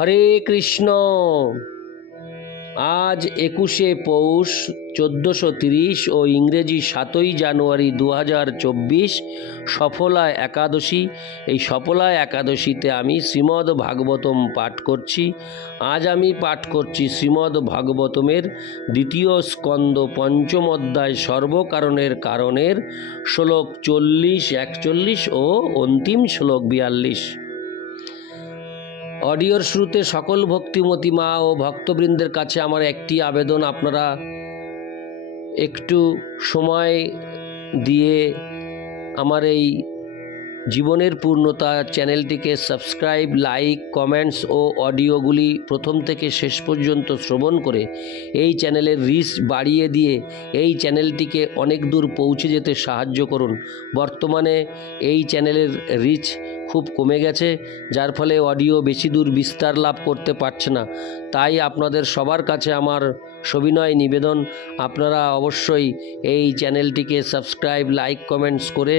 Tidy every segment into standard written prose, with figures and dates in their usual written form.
হরে কৃষ্ণ। আজ 21শে পৌষ 1430 ও ইংরেজি 7ই জানুয়ারি 2024 সফলা একাদশী। এই সফলা একাদশীতে আমি শ্রীমদ্ ভাগবতম পাঠ করছি। আজ আমি পাঠ করছি শ্রীমদ্ ভাগবতমের দ্বিতীয় স্কন্দ পঞ্চম অধ্যায় সর্বকারণের কারণের শ্লোক 40, 41 ও অন্তিম শ্লোক 42। অডিওর শুরুতে সকল ভক্তিমতী মা ও ভক্তবৃন্দের কাছে আমার একটি আবেদন, আপনারা একটু সময় দিয়ে আমার এই জীবনের পূর্ণতা চ্যানেলটিকে সাবস্ক্রাইব, লাইক, কমেন্টস ও অডিওগুলি প্রথম থেকে শেষ পর্যন্ত শ্রবণ করে এই চ্যানেলের রিচ বাড়িয়ে দিয়ে এই চ্যানেলটিকে অনেক দূর পৌঁছে যেতে সাহায্য করুন। বর্তমানে এই চ্যানেলের রিচ খুব কমে গেছে, যার ফলে অডিও বেশি দূর বিস্তার লাভ করতে পারছে না। তাই আপনাদের সবার কাছে আমার সবিনয় নিবেদন, আপনারা অবশ্যই এই চ্যানেলটিকে সাবস্ক্রাইব, লাইক, কমেন্টস করে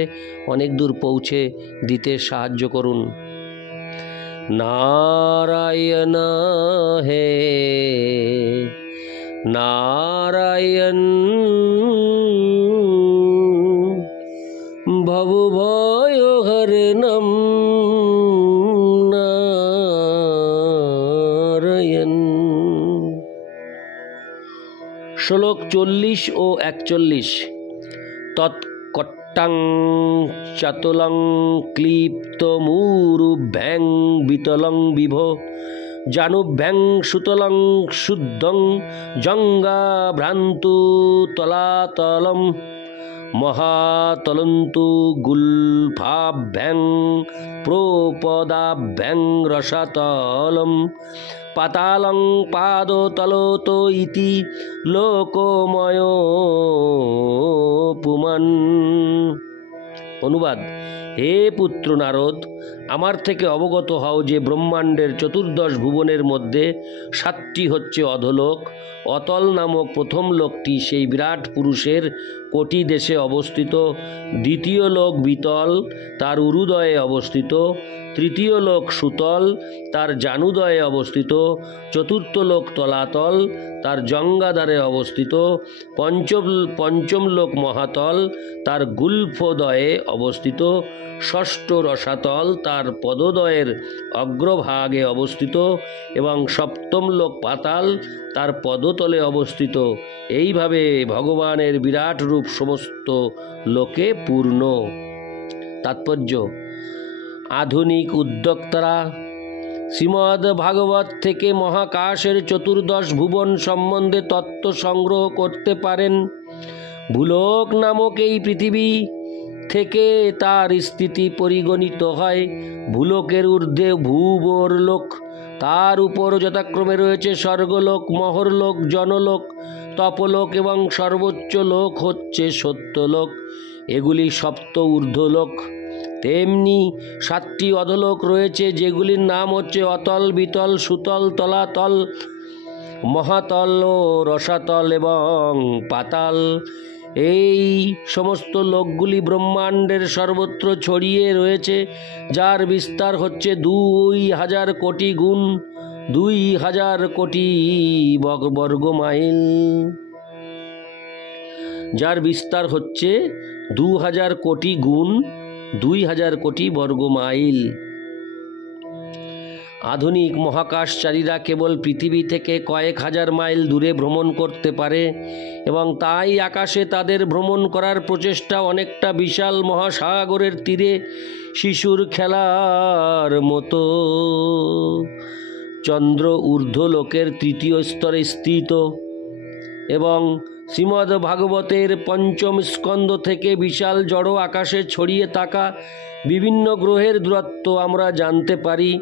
অনেক দূর পৌঁছে দিতে সাহায্য করুন। নারায়ণ হে নারায়ণ ভবভয় হরণম নারায়ণ। শ্লোক 40 ও 41। তৎকট্টং চাতুলং ক্লিপ্তমূরুভ্যাং বিতলং বিভো জানুভ্যাং সুতলং শুদ্ধং জঙ্গাভ্রান্তু তলাতলম মহাতলন্তু গুল্ফাভ্যাং প্রপদাভ্যাং রসাতলম পাতালং পাদতলত ইতি লোকময় পুমান। অনুবাদ: হে পুত্র নারদ, আমার থেকে অবগত হও যে ব্রহ্মাণ্ডের চতুর্দশ ভুবনের মধ্যে 7টি হচ্ছে অধোলোক। অতল নামক প্রথম লোকটি সেই বিরাট পুরুষের কোটি দেশে অবস্থিত। দ্বিতীয় লোক বিতল, তার উরুদয়ে অবস্থিত। তৃতীয় লোক সুতল, তার জানুদয়ে অবস্থিত। চতুর্থ লোক তলাতল, তার জঙ্গাধারে অবস্থিত। পঞ্চম লোক মহাতল, তার গুল্ফদয়ে অবস্থিত। ষষ্ঠ রসাতল, তার পদদয়ের অগ্রভাগে অবস্থিত। এবং সপ্তম লোক পাতাল, তার পদতলে অবস্থিত। এইভাবে ভগবানের বিরাট রূপ সমস্ত লোকে পূর্ণ। তাৎপর্য: আধুনিক উদ্যোক্তারা শ্রীমদ্ ভাগবত থেকে মহাকাশের চতুর্দশ ভুবন সম্বন্ধে তত্ত্ব সংগ্রহ করতে পারেন। ভূলোক নামক এই পৃথিবী থেকে তার স্থিতি পরিগণিত হয়। ভূলোকের ঊর্ধ্বে ভূবরলোক, তার উপর যথাক্রমে রয়েছে স্বর্গলোক, মহরলোক, জনলোক, তপলোক এবং সর্বোচ্চ লোক হচ্ছে সত্যলোক। এগুলি সপ্ত ঊর্ধ্বলোক। তেমনি 7টি অধোলোক রয়েছে, যেগুলির নাম হচ্ছে অতল, বিতল, সুতল, তলাতল, মহাতল ও রসাতল এবং পাতাল। এই সমস্ত লোকগুলি ব্রহ্মাণ্ডের সর্বত্র ছড়িয়ে রয়েছে, যার বিস্তার হচ্ছে 2000 কোটি গুণ 2000 কোটি বর্গমাইল। যার বিস্তার হচ্ছে 2000 কোটি গুণ 2000 কোটি বর্গমাইল। আধুনিক মহাকাশচারীরা কেবল পৃথিবী থেকে কয়েক হাজার মাইল দূরে ভ্রমণ করতে পারে, এবং তাই আকাশে তাদের ভ্রমণ করার প্রচেষ্টা অনেকটা বিশাল মহাসাগরের তীরে শিশুর খেলার মতো। চন্দ্র ঊর্ধ্বলোকের 3য় স্তরে স্থিত, এবং শ্রীমদ্ ভাগবতের পঞ্চম স্কন্দ থেকে বিশাল জড় আকাশে ছড়িয়ে থাকা বিভিন্ন গ্রহের দূরত্ব আমরা জানতে পারি।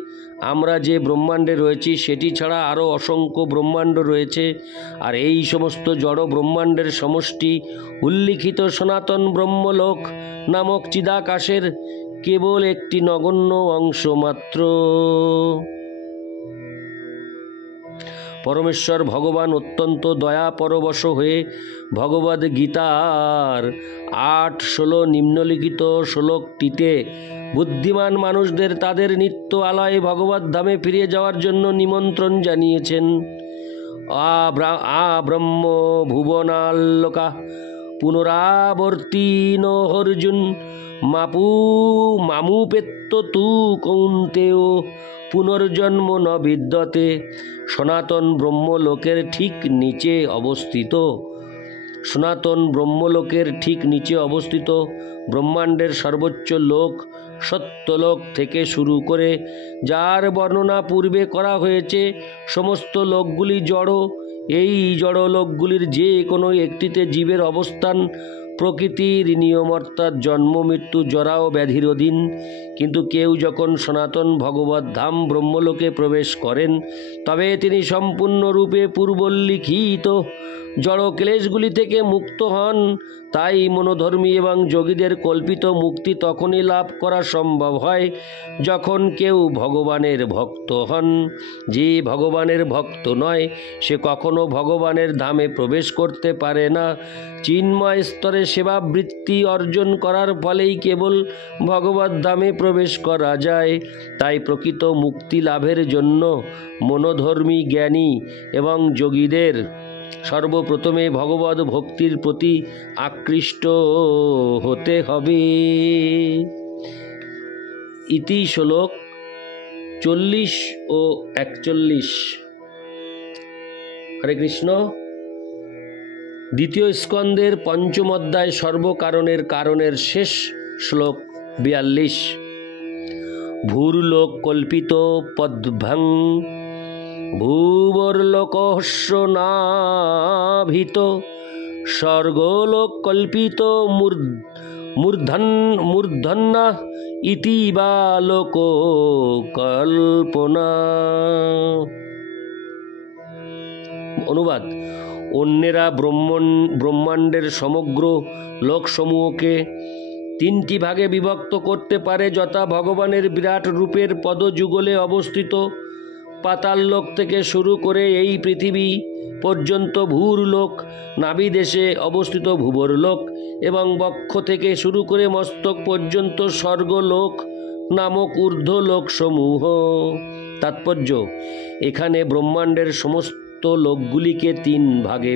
আমরা যে ব্রহ্মাণ্ডে রয়েছি সেটি ছাড়া আরও অসংখ্য ব্রহ্মাণ্ড রয়েছে, আর এই সমস্ত জড় ব্রহ্মাণ্ডের সমষ্টি উল্লিখিত সনাতন ব্রহ্মলোক নামক চিদাকাশের কেবল একটি নগণ্য অংশ মাত্র। পরমেশ্বর ভগবান অত্যন্ত দয়া পরবশ হয়ে ভগবদ্ গীতার 8-16 নিম্নলিখিত শ্লোকটিতে বুদ্ধিমান মানুষদের তাদের নিত্য আলয়ে ভগবদ্ ধামে ফিরে যাওয়ার জন্য নিমন্ত্রণ জানিয়েছেন। ব্রহ্ম ভুবনাল্লোকা পুনরাবর্তিন অর্জুন মামুপেত্য তু কৌন্তেয় পুনর্জন্ম ন বিদ্যতে। সনাতন ব্রহ্মলোকের ঠিক নিচে অবস্থিত ব্রহ্মাণ্ডের সর্বোচ্চ লোক সত্যলোক থেকে শুরু করে যার বর্ণনা পূর্বে করা হয়েছে, সমস্ত লোকগুলি জড়। এই জড় লোকগুলির যে কোনো একটিতে জীবের অবস্থান প্রকৃতির নিয়ম অর্থাৎ জন্ম, মৃত্যু, জরা ও ব্যাধির অধীন। কিন্তু কেউ যখন সনাতন ভগবদ্ ধাম ব্রহ্মলোকে প্রবেশ করেন, তবে তিনি সম্পূর্ণরূপে পূর্বোল্লিখিত জড় ক্লেশগুলি থেকে মুক্ত হন। তাই মনোধর্মী এবং যোগীদের কল্পিত মুক্তি তখনই লাভ করা সম্ভব হয় যখন কেউ ভগবানের ভক্ত হন। যে ভগবানের ভক্ত নয়, সে কখনো ভগবানের ধামে প্রবেশ করতে পারে না। চিন্ময় স্তরে সেবাবৃত্তি অর্জন করার ফলেই কেবল ভগবদ্ ধামে প্রবেশ করা যায়। তাই প্রকৃত মুক্তি লাভের জন্য মনোধর্মী, জ্ঞানী এবং যোগীদের সর্বপ্রথমে ভগবদ্ ভক্তির প্রতি আকৃষ্ট হতে হবে। ইতি শ্লোক 40 ও 41। হরে কৃষ্ণ। দ্বিতীয় স্কন্দের পঞ্চম অধ্যায় সর্বকারণের কারণের শেষ শ্লোক 42। ভূর্লোক কল্পিত পদ্ভ্যাং ভূবর্লোকস্য নাভিত স্বর্গলোক কল্পিত মূর্ধন্যা ইতি বা লোক কল্পনা। অনুবাদ: অন্যেরা ব্রহ্মাণ্ডের সমগ্র লোকসমূহকে 3টি ভাগে বিভক্ত করতে পারে, যথা ভগবানের বিরাট রূপের পদযুগলে অবস্থিত পাতাললোক থেকে শুরু করে এই পৃথিবী পর্যন্ত ভূর্লোক, নাভিদেশে অবস্থিত ভূবর্লোক এবং বক্ষ থেকে শুরু করে মস্তক পর্যন্ত স্বর্গলোক নামক ঊর্ধ্বলোক সমূহ। তাৎপর্য: এখানে ব্রহ্মাণ্ডের সমস্ত লোকগুলিকে 3 ভাগে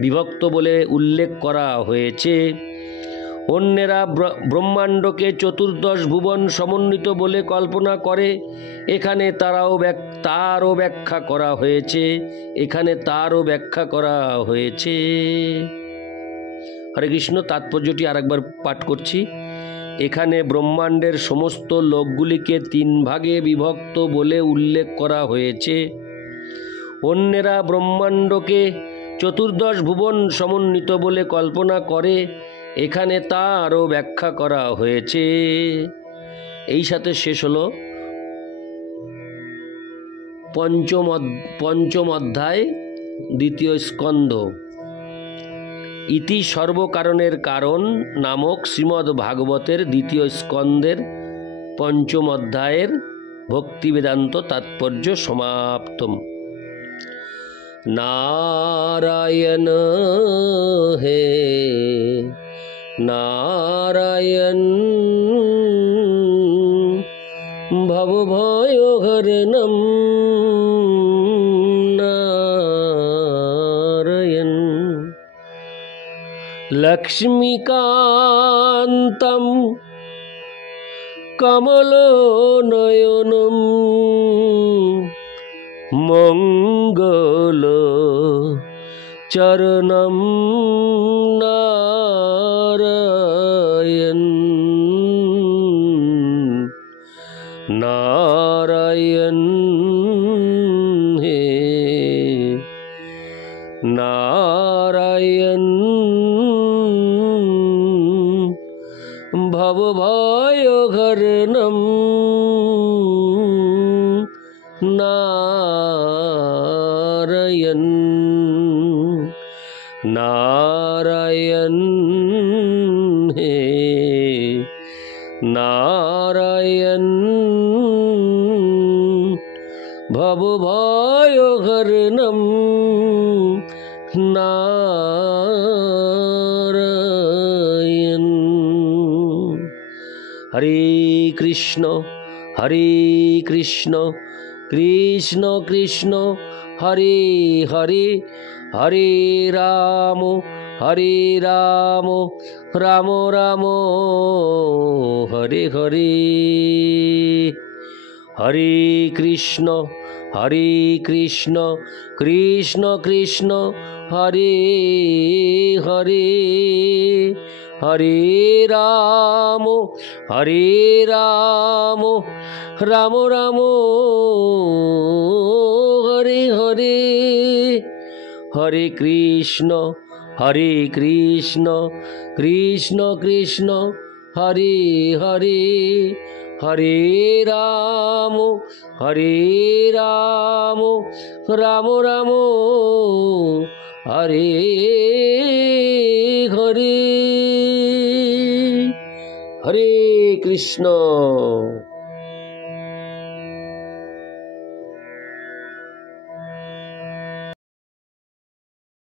বিভক্ত বলে উল্লেখ করা হয়েছে। অন্যেরা ব্রহ্মাণ্ডকে 14 ভুবন সমন্বিত বলে কল্পনা করে। এখানে তারও ব্যাখ্যা করা হয়েছে। হরে কৃষ্ণ। তাৎপর্যটি আরেকবার পাঠ করছি। এখানে ব্রহ্মাণ্ডের সমস্ত লোকগুলিকে 3 ভাগে বিভক্ত বলে উল্লেখ করা হয়েছে। অন্যেরা ব্রহ্মাণ্ডকে 14 ভুবন সমন্বিত বলে কল্পনা করে। এখানে তারও ব্যাখ্যা করা হয়েছে। এই সাথে শেষ হলো পঞ্চম অধ্যায় দ্বিতীয় স্কন্ধ। ইতি সর্বকারণের কারণ নামক শ্রীমদ্ ভাগবতের দ্বিতীয় স্কন্ধের 5ম অধ্যায়ের ভক্তিবেদান্ত তাৎপর্য সমাপ্তম। নারায়ণ হে নারায়ণ ভবভয়হরণম নারায়ণ লক্ষ্মীকান্তম কমলনয়নম মঙ্গল চরণম নারায়ণ নারায়ণ হে নারায়ণ ভবভয়হরণম নারায়ণ নারায়ণ হে নারায়ণ भवभयहरणं नारायण। हरे कृष्ण कृष्ण कृष्ण हरे हरे, हरे राम राम राम हरे हरे। हरे कृष्ण कृष्ण कृष्ण हरे हरे, हरे राम राम राम हरे हरे। हरे कृष्ण कृष्ण कृष्ण हरे हरे, हरे राम राम राम हरे हरे। हरे कृष्ण।